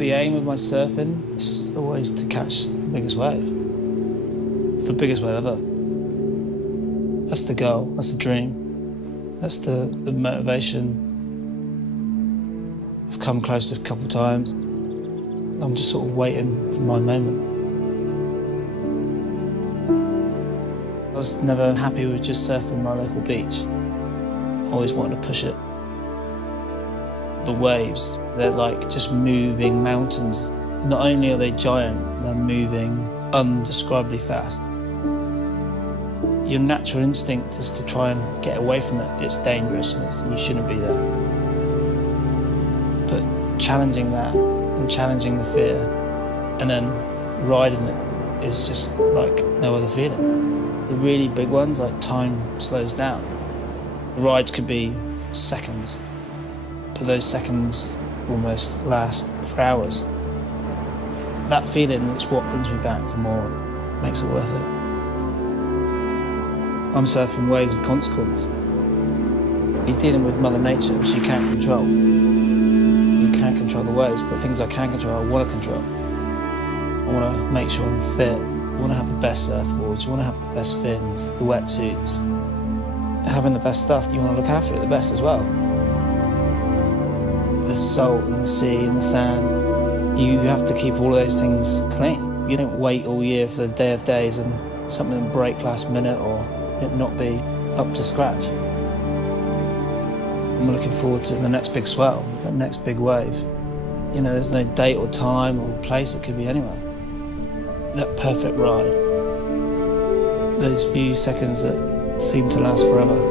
The aim of my surfing is always to catch the biggest wave. The biggest wave ever. That's the goal, that's the dream. That's the motivation. I've come close a couple of times. I'm just sort of waiting for my moment. I was never happy with just surfing my local beach. I always wanted to push it. The waves, they're like just moving mountains. Not only are they giant, they're moving undescribably fast. Your natural instinct is to try and get away from it. It's dangerous and you shouldn't be there. But challenging that and challenging the fear and then riding it is just like no other feeling. The really big ones, like time slows down. The rides could be seconds, but those seconds almost last for hours. That feeling is what brings me back for more, makes it worth it. I'm surfing waves of consequence. You're dealing with Mother Nature, which you can't control. You can't control the waves, but things I can control, I want to control. I want to make sure I'm fit. I want to have the best surfboards, you want to have the best fins, the wetsuits. Having the best stuff, you want to look after it the best as well. The salt and the sea and the sand, you have to keep all of those things clean. You don't wait all year for the day of days and something break last minute or it not be up to scratch. I'm looking forward to the next big swell, the next big wave. You know, there's no date or time or place, it could be anywhere. That perfect ride. Those few seconds that seem to last forever.